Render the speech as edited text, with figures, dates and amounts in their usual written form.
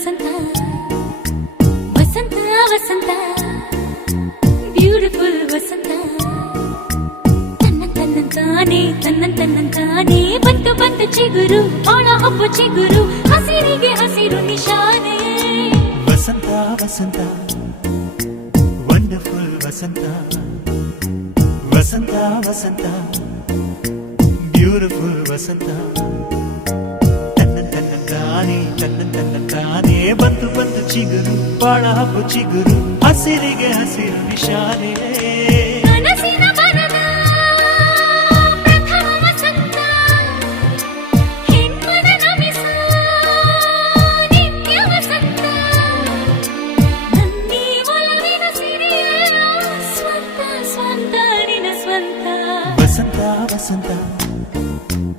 ವಸಂತ ವಸಂತ ವಸಂತ beautiful ವಸಂತ ತನ್ನಂತಾನೆ ಬಂತು ಬಂತು ಚಿಗುರು ಒಳ ಹಬ್ಬ ಚಿಗುರು ಹಸಿರಿಗೆ ಹಸಿರು ನಿಶಾನೆ ವಸಂತ ವಸಂತ ವಂಡರ್ಫುಲ್ ವಸಂತ ವಸಂತ ವಸಂತ ಬ್ಯೂಟಿಫುಲ್ ವಸಂತ ತನ್ನಂತಾನೆ ಬಂತು ಬಂತು ಚಿಗುರು ಬಾಳ ಹಬ್ಬ ಚಿಗುರು ಹಸಿರಿಗೆ ಹಸಿರು ನಿಶಾನೆ